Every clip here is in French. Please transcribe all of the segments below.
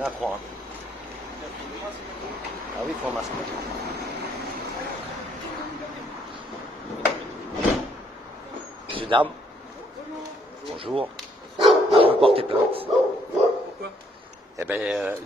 y en a 3. Hein. Ah oui, il faut un masque. Monsieur, dame. Bonjour. Je veux porter plainte. Pourquoi? Eh bien,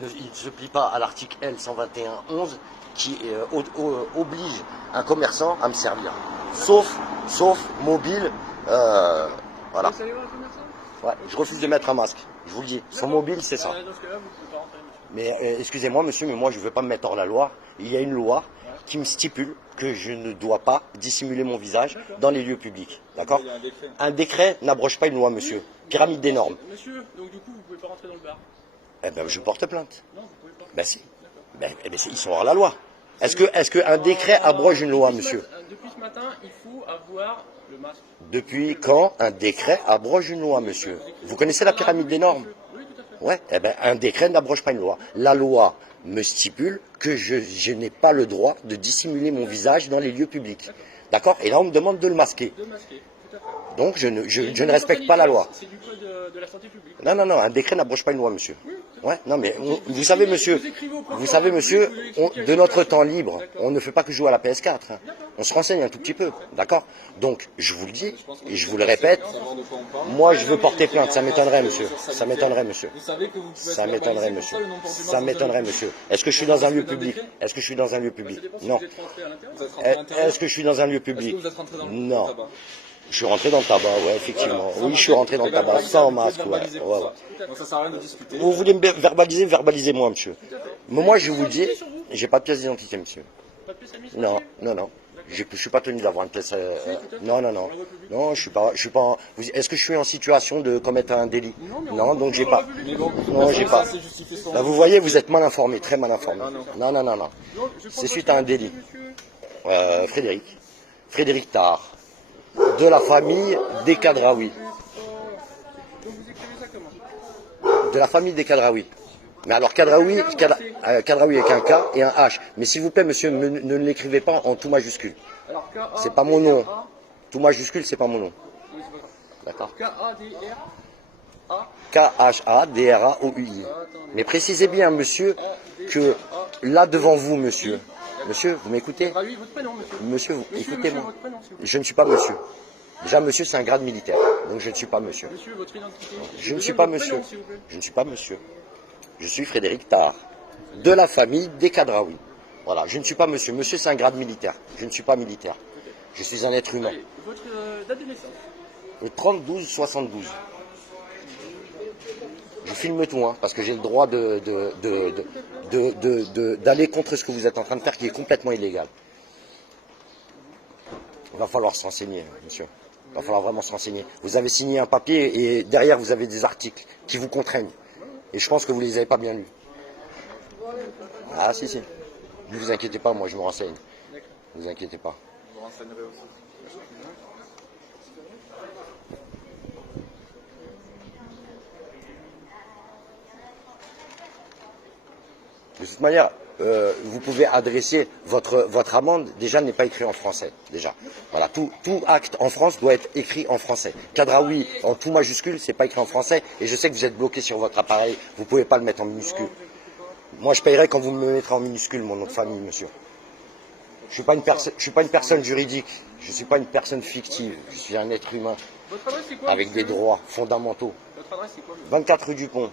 il ne se plie pas à l'article L 121-11 qui oblige un commerçant à me servir. Sauf mobile. Voilà. Vous savez voir le commerçant? Ouais, je refuse de mettre un masque. Je vous le dis. Son mobile, c'est ça. Dans ce cas-là, vous ne pouvez pas rentrer, monsieur. Mais excusez-moi, monsieur, mais moi, je ne veux pas me mettre hors la loi. Il y a une loi qui me stipule que je ne dois pas dissimuler mon visage dans les lieux publics. D'accord? Un décret n'abroge pas une loi, monsieur. Pyramide des normes. Monsieur, donc du coup, vous ne pouvez pas rentrer dans le bar? Eh ben, je porte plainte. Non, vous ne pouvez pas. Ben si. Ils sont hors la loi. Est-ce qu'un décret abroge une loi, monsieur? Depuis ce matin, il faut avoir le masque. Depuis quand un décret abroge une loi, monsieur? Vous connaissez la pyramide des normes? Oui, tout à fait. Ouais, eh ben, un décret n'abroge pas une loi. La loi me stipule que je n'ai pas le droit de dissimuler mon visage dans les lieux publics. D'accord? Et là, on me demande de le masquer. De masquer, tout à fait. Donc, je ne respecte pas la loi. C'est du code de la santé publique. Non, un décret n'abroge pas une loi, monsieur. Oui, Ouais, non, mais vous savez, monsieur, de notre temps libre, on ne fait pas que jouer à la PS4. Hein. On se renseigne un tout petit peu, d'accord? Donc, je vous le dis, et je vous le répète, moi, je veux porter plainte. Ça m'étonnerait, monsieur. Ça m'étonnerait, monsieur. Ça m'étonnerait, monsieur. Ça m'étonnerait, monsieur. Est-ce que je suis dans un lieu public? Est-ce que je suis dans un lieu public? Non. Est-ce que je suis dans un lieu public? Non. Je suis rentré dans le tabac, ouais, effectivement. Oui, je suis rentré dans le tabac, sans masque, ouais. Donc ça sert à rien de discuter. Vous voulez me verbaliser, verbalisez-moi, monsieur. Mais moi, je vous le dis, j'ai pas de pièce d'identité, monsieur. Pas de pièce administrative? Non. Je suis pas tenu d'avoir une pièce. Non. Non, je suis pas. Est-ce que je suis en situation de commettre un délit? Non, donc j'ai pas. Non, j'ai pas. Là, vous voyez, vous êtes mal informé, très mal informé. Non. C'est suite à un délit. Frédéric Tard. De la famille des Kadraoui. Donc vous écrivez ça comment? De la famille des Kadraoui. Mais alors Kadraoui avec un K et un H. Mais s'il vous plaît, monsieur, ne l'écrivez pas en tout majuscule. Alors C'est pas mon nom. Tout majuscule, c'est pas mon nom. D'accord? K-A-D-R-A. K-H-A-D-R-A-O-U-I. Mais précisez bien, monsieur, que là devant vous, monsieur. Monsieur, vous m'écoutez? Votre prénom, monsieur. Monsieur, écoutez-moi. Votre prénom, s'il vous plaît. Je ne suis pas monsieur. Déjà, monsieur, c'est un grade militaire. Donc, je ne suis pas monsieur. Monsieur, votre identité. Je ne suis pas monsieur. Je ne suis pas monsieur. Je suis Frédéric Tard. De la famille des Kadraoui. Voilà, je ne suis pas monsieur. Monsieur, c'est un grade militaire. Je ne suis pas militaire. Je suis un être humain. Allez, votre date de naissance. Le 30-12-72. Je filme tout, hein, parce que j'ai le droit d'aller contre ce que vous êtes en train de faire, qui est complètement illégal. Il va falloir se renseigner, monsieur. Il va falloir vraiment se renseigner. Vous avez signé un papier et derrière, vous avez des articles qui vous contraignent. Et je pense que vous ne les avez pas bien lus. Ah, si. Ne vous inquiétez pas, moi, je me renseigne. Ne vous inquiétez pas. Vous vous renseignerez aussi. De toute manière, vous pouvez adresser votre amende, déjà n'est pas écrit en français, déjà. Voilà, tout acte en France doit être écrit en français. Kadraoui, en tout majuscule, c'est pas écrit en français, et je sais que vous êtes bloqué sur votre appareil, vous pouvez pas le mettre en minuscule. Moi, je payerai quand vous me mettrez en minuscule mon nom de famille, monsieur. Je suis pas une personne juridique, je suis pas une personne fictive, je suis un être humain, Votre adresse, c'est quoi? avec des droits fondamentaux. Votre adresse, c'est quoi? 24 rue du Pont.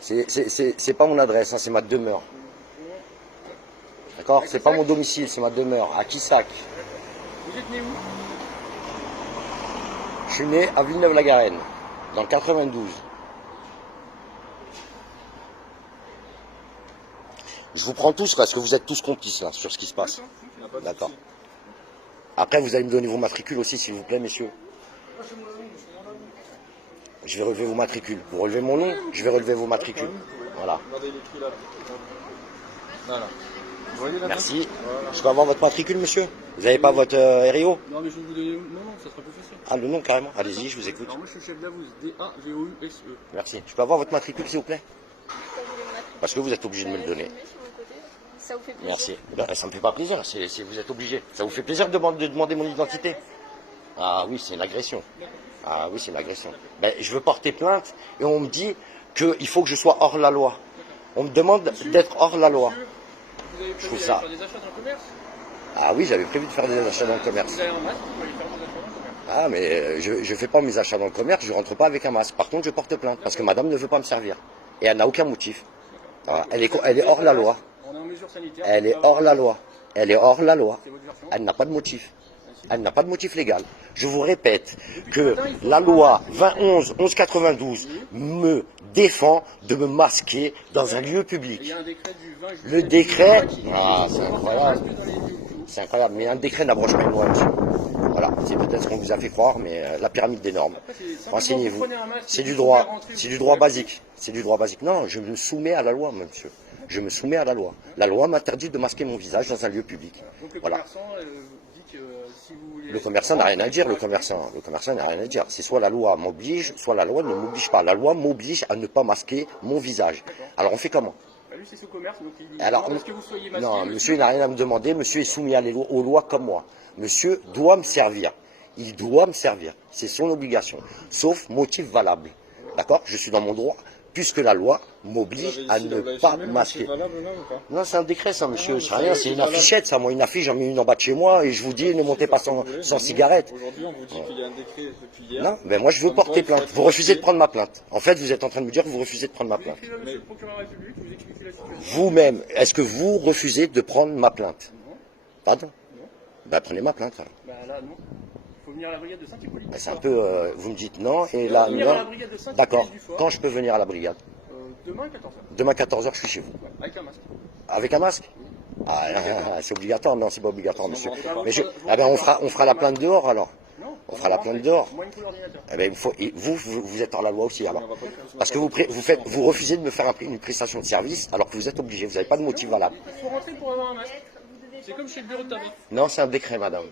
C'est pas mon adresse, hein, c'est ma demeure. D'accord? C'est pas mon domicile, c'est ma demeure, à Quissac. Vous êtes né où? Je suis né à Villeneuve-la-Garenne, dans le 92. Je vous prends tous parce que vous êtes tous complices là, sur ce qui se passe. D'accord. Après, vous allez me donner vos matricules aussi, s'il vous plaît, messieurs. Je vais relever vos matricules. Vous relevez mon nom, je vais relever vos matricules. Voilà. Regardez, il est écrit là. Voilà. Vous voyez là? Merci. Je peux avoir votre matricule, monsieur? Vous n'avez pas votre RIO? Non, mais je vais vous donner. Non, ça sera plus facile. Ah, le nom carrément? Allez-y, je vous écoute. Alors, moi, je suis chef d'Avouz. D-A-V-O-U-S-E. Merci. Je peux avoir votre matricule, s'il vous plaît? Parce que vous êtes obligé de me le donner. Ça vous fait plaisir? Merci. Ben, ça me fait pas plaisir, vous êtes obligé. Ça vous fait plaisir de demander mon identité? Ah oui, c'est une agression. Ah oui, c'est une agression. Ben, je veux porter plainte et on me dit qu'il faut que je sois hors la loi. On me demande d'être hors la loi. Monsieur, vous avez Je trouve prévu ça. d'aller faire des achats dans le commerce? Ah oui, j'avais prévu de faire des achats dans le commerce. Vous avez un masque, vous pouvez aller faire des achats dans le commerce. Ah, mais je fais pas mes achats dans le commerce, je rentre pas avec un masque. Par contre, je porte plainte parce que madame ne veut pas me servir. Et elle n'a aucun motif. Voilà. Elle est hors la loi. On est en mesure sanitaire. Elle est hors la loi. Elle est hors la loi. C'est votre version. Elle n'a pas de motif. Elle n'a pas de motif légal. Je vous répète que la loi 2011-1192 me défend de me masquer dans un lieu Il public. y a un décret du 20 juillet. Le décret, 2020 qui ah, dit c'est qu'il faut incroyable. porter un masque dans les lieux clos. C'est incroyable, mais un décret n'abroge pas une loi, monsieur. Voilà, c'est peut-être ce qu'on vous a fait croire, mais la pyramide des normes. Après, c'est simplement, Renseignez-vous. vous prenez un masque, C'est vous du pouvez droit, rentrer, c'est vous du pouvez droit rentrer. basique. C'est du droit basique. Non, je me soumets à la loi, monsieur. Je me soumets à la loi. La loi m'interdit de masquer mon visage dans un lieu public. Donc le Voilà. commerçant dit que si vous voulez... Le commerçant n'a rien à dire, le commerçant. Le commerçant n'a rien à dire. C'est soit la loi m'oblige, soit la loi ne m'oblige pas. La loi m'oblige à ne pas masquer mon visage. Alors on fait comment? Bah, lui, c'est ce commerce, donc il Alors, demande à ce que vous soyez masqué. non, monsieur n'a rien à me demander. Monsieur est soumis aux lois comme moi. Monsieur doit me servir. Il doit me servir. C'est son obligation. Sauf motif valable. D'accord? Je suis dans mon droit, puisque la loi m'oblige à ne pas masquer. Non, c'est un décret, ça, monsieur. C'est rien, c'est une affichette, ça. Moi, une affiche, j'en mets une en bas de chez moi et je vous dis, ne montez pas sans cigarette. Aujourd'hui, on vous dit qu'il y a un décret depuis hier. Non, mais moi, je veux porter plainte. Vous refusez de prendre ma plainte. En fait, vous êtes en train de me dire que vous refusez de prendre ma Vous plainte. écrivez à monsieur le procureur de la République, vous expliquez la situation. Vous-même, est-ce que vous refusez de prendre ma plainte? Non, Pardon? non. Ben, prenez ma plainte, alors. Bah là, non. Il faut venir à la brigade de Saint-Hippolyte. Ben, c'est un peu, vous me dites non, et là, Venir à la non. brigade de Saint-Hippolyte D'accord. du Fort. Quand je peux venir à la brigade? Demain, 14h. Demain, 14h, je suis chez vous. Avec un masque. Avec un masque? Ah, c'est obligatoire. Non, c'est pas obligatoire, monsieur. rentrez Mais pas. ah ben, on fera la plainte dehors, alors. Non. On fera la plainte dehors. Moi, une couleur d'ordinateur. Eh ben, vous êtes hors la loi aussi, alors. Parce que vous refusez de me faire une prestation de service, alors que vous êtes obligé. Vous n'avez pas de motif valable. Il faut rentrer pour avoir un masque. C'est comme chez le bureau de tabac. Non, c'est un décret, madame.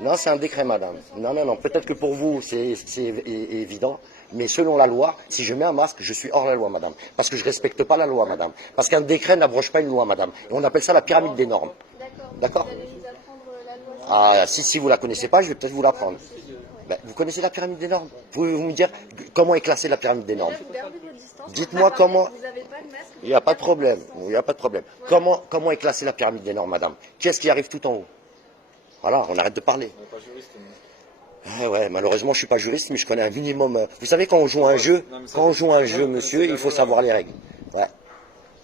Non, c'est un décret, madame. Non, non, non. Peut-être que pour vous, c'est évident. Mais selon la loi, si je mets un masque, je suis hors la loi, madame. Parce que je ne respecte pas la loi, madame. Parce qu'un décret n'abroge pas une loi, madame. Et on appelle ça la pyramide des normes. D'accord. Vous allez nous apprendre la loi. Ah, si vous ne la connaissez pas, je vais peut-être vous l'apprendre. Ben, vous connaissez la pyramide des normes? Pouvez-vous me dire comment est classée la pyramide des normes? Vous gardez vos distances. Dites-moi comment... Vous n'avez pas de masque. Il n'y a pas de problème. Il n'y a pas de problème. Comment est classée la pyramide des normes, madame? Qui est-ce qui arrive tout en haut? Voilà, on arrête de parler. On n'est pas juriste, nous. Ah ouais, malheureusement, je suis pas juriste, mais je connais un minimum. Vous savez, quand on joue à un jeu, monsieur, il faut savoir les règles. Ouais.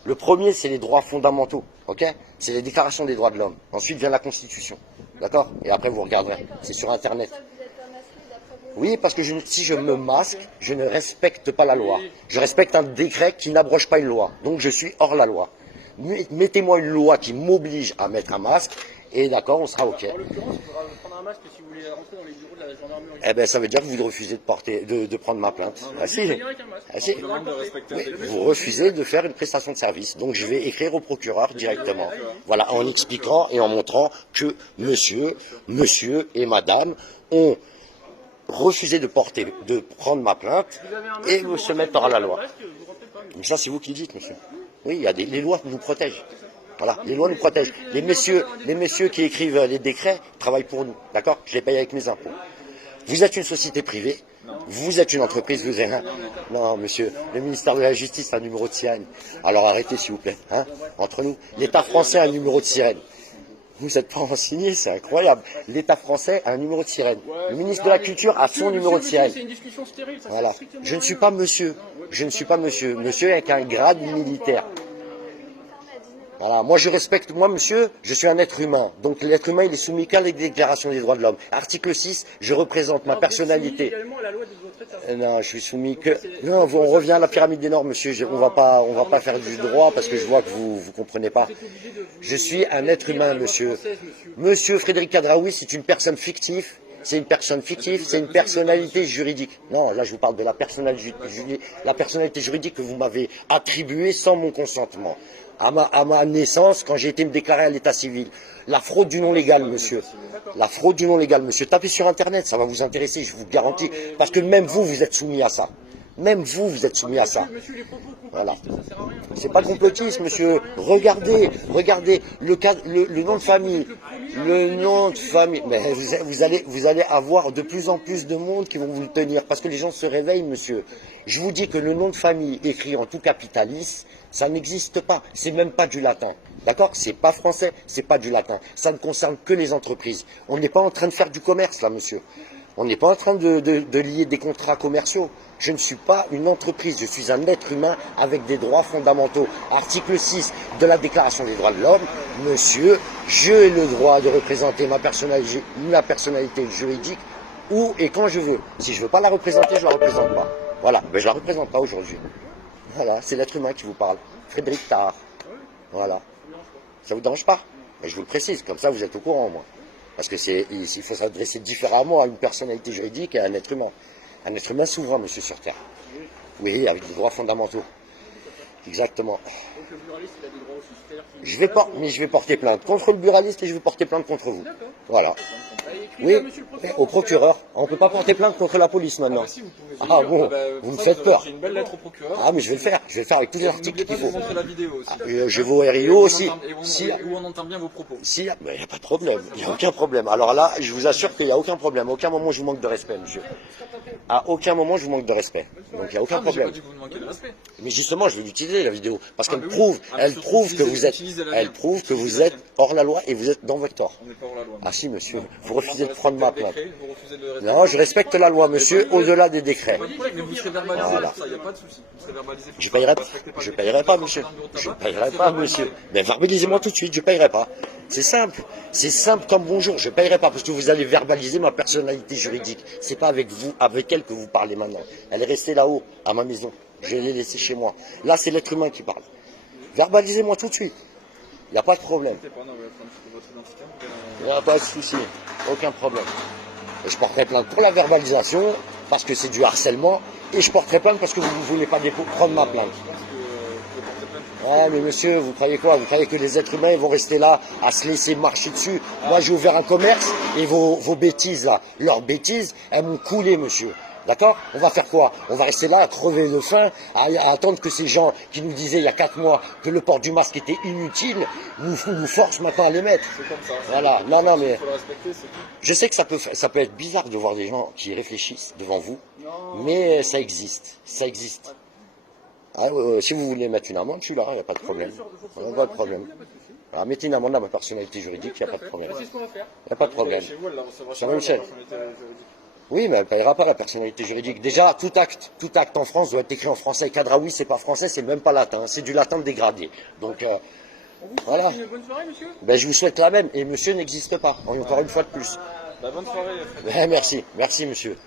Le premier, c'est les droits fondamentaux, ok? C'est les déclarations des droits de l'homme. Ensuite vient la Constitution, d'accord? Et après, vous regarderez. C'est sur Internet. C'est pour ça que vous êtes un masqué d'après vos... Oui, parce que si je me masque, je ne respecte pas la loi. Je respecte un décret qui n'abroge pas une loi. Donc, je suis hors la loi. Mettez-moi une loi qui m'oblige à mettre un masque, et d'accord, on sera ok. En l'occurrence, il faudra prendre un masque si vous voulez rentrer dans les bureaux de la gendarmerie. Eh ben, ça veut dire que vous refusez de prendre ma plainte. Ah si. Venir avec un masque. Ah, si. On demande de respecter un Oui, décret. vous refusez de faire une prestation de service. Donc je vais écrire au procureur directement. Voilà, en expliquant et en montrant que monsieur et madame ont refusé de prendre ma plainte Vous avez un masque, et vous se mettent hors la loi. Vous rentrez pas. Mais ça, c'est vous qui le dites, monsieur. Oui, il y a les lois nous protègent. Voilà, les lois nous protègent. Les messieurs qui écrivent les décrets travaillent pour nous. D'accord? Je les paye avec mes impôts. Vous êtes une société privée, vous êtes une entreprise, vous êtes un... Non, monsieur, le ministère de la Justice a un numéro de sirène. Alors arrêtez, s'il vous plaît, hein, entre nous. L'État français a un numéro de sirène. Vous n'êtes pas renseigné, c'est incroyable. L'État français a un numéro de sirène. Le ministre de la Culture a son numéro de sirène. C'est une discussion stérile. Ça Voilà. sert strictement Je ne à suis rien. pas monsieur. Je ne suis pas monsieur. Monsieur avec un grade militaire. Voilà, moi je respecte, moi monsieur, je suis un être humain. Donc l'être humain il est soumis qu'à la déclaration des droits de l'homme. Article 6, je représente ma Alors, vous êtes soumis personnalité. également à la loi de votre État. Non, je suis soumis que... Non, on revient à la pyramide des normes, monsieur. On va pas faire du droit parce que je vois que vous comprenez pas. Vous êtes obligé de vous- Je suis un être humain, la loi monsieur. française, monsieur. Monsieur Frédéric Kadraoui, c'est une personne fictive. C'est une personne fictive, c'est une personnalité juridique. Non, là je vous parle de la personnalité juridique que vous m'avez attribuée sans mon consentement. À ma naissance, quand j'ai été me déclarer à l'état civil. La fraude du nom légal, monsieur. La fraude du nom légal, monsieur. Tapez sur Internet, ça va vous intéresser, je vous garantis. Parce que même vous êtes soumis à ça. Même vous êtes soumis à ça. Monsieur, les propos Voilà. complotistes, ça sert à rien. C'est pas complotisme, monsieur. Regardez le nom de famille. Le nom de famille. Mais vous allez avoir de plus en plus de monde qui vont vous le tenir. Parce que les gens se réveillent, monsieur. Je vous dis que le nom de famille écrit en tout capitalis, Ça n'existe pas. C'est même pas du latin. D'accord? C'est pas français, c'est pas du latin. Ça ne concerne que les entreprises. On n'est pas en train de faire du commerce, là, monsieur. On n'est pas en train de lier des contrats commerciaux. Je ne suis pas une entreprise, je suis un être humain avec des droits fondamentaux. Article 6 de la Déclaration des droits de l'homme, monsieur, j'ai le droit de représenter ma personnalité juridique où et quand je veux. Si je ne veux pas la représenter, je ne la représente pas. Voilà, ben je ne la représente pas aujourd'hui. Voilà, c'est l'être humain qui vous parle. Frédéric Tard. Voilà. Ça vous dérange pas? Mais je vous le précise, comme ça vous êtes au courant, moi. Parce que il faut s'adresser différemment à une personnalité juridique et à un être humain. Un être humain souverain, monsieur, sur Terre. Oui, avec des droits fondamentaux. Exactement. Donc le pluraliste, il a des droits aussi, c'est-à-dire qu'il... Je vais porter plainte contre le buraliste et je vais porter plainte contre vous. D'accord. Voilà. Allez, écrivez Oui, à monsieur le procureur. au procureur. On ne peut pas porter plainte contre la police maintenant. Ah, si, vous pouvez. Ah bon, vous me faites peur. J'ai une belle lettre au procureur. Ah, mais je vais le faire. Je vais le faire avec tous les articles N'oubliez pas qu'il de faut. montrer la vidéo aussi. Je vais au RIO aussi. Où on entend bien vos propos. Si, il n'y a pas de problème. Il n'y a aucun problème. Alors là, je vous assure qu'il n'y a aucun problème. À aucun moment, je vous manque de respect, monsieur. À aucun moment, je vous manque de respect. Donc, il n'y a aucun Ah, mais j'ai pas problème. dit que vous me manquez de respect. Mais justement, je vais l'utiliser, la vidéo. Parce qu'elle mais oui. prouve, Ah, mais elle surtout, prouve que vous êtes, utilisez la elle mienne. prouve que vous Utilisez la êtes hors la loi et vous êtes dans votre tort. On n'est pas hors la loi. Ah si, monsieur. Non. Vous refusez de prendre ma plainte. Vous refusez de respecter. Non, je respecte la loi, monsieur, au-delà des décrets. Pas de problème, mais vous serez verbalisé, Voilà. ça, il n'y a pas de souci. Vous serez verbalisé. Je payerai pas. Je payerai pas, monsieur. Je payerai pas, monsieur. Mais verbalisez-moi tout de suite, je payerai pas. C'est simple. C'est simple comme bonjour. Je payerai pas parce que vous allez verbaliser ma personnalité juridique. C'est pas avec vous, avec elle que vous parlez maintenant. Elle est restée là-haut, à ma maison. Je l'ai laissée chez moi. Là, c'est l'être humain qui parle. Verbalisez-moi tout de suite. Il n'y a pas de problème. Il n'y a pas de souci. Aucun problème. Et je porterai plainte pour la verbalisation, parce que c'est du harcèlement, et je porterai plainte parce que vous ne voulez pas prendre ma plainte. Ah, mais monsieur, vous croyez quoi? Vous croyez que les êtres humains ils vont rester là à se laisser marcher dessus? Moi, j'ai ouvert un commerce, et vos bêtises, là, leurs bêtises, elles m'ont coulé, monsieur. D'accord? On va faire quoi? On va rester là à crever de faim, à attendre que ces gens qui nous disaient il y a 4 mois que le port du masque était inutile, nous forcent maintenant à les mettre. C'est comme ça. Voilà. Non, mais... Il faut le respecter, c'est tout. Je sais que ça peut être bizarre de voir des gens qui réfléchissent devant vous, mais ça existe. Ça existe. Ah, si vous voulez mettre une amende, je suis là, il n'y a pas de problème. Pas de problème. Alors, mettez une amende à ma personnalité juridique, il n'y a pas de problème. C'est ce qu'on va faire. Il n'y a pas de problème. Chez vous, elle la recevra Sur la même chaîne. juridique. Oui, mais elle ne payera pas la personnalité juridique. Déjà, tout acte en France doit être écrit en français. Kadraoui, c'est pas français, c'est même pas latin. C'est du latin dégradé. Donc, On vous voilà. souhaite une bonne soirée, monsieur. Ben, je vous souhaite la même. Et monsieur n'existe pas. Encore une fois de plus. Bah, bonne soirée, Frédéric. Merci. Merci, monsieur.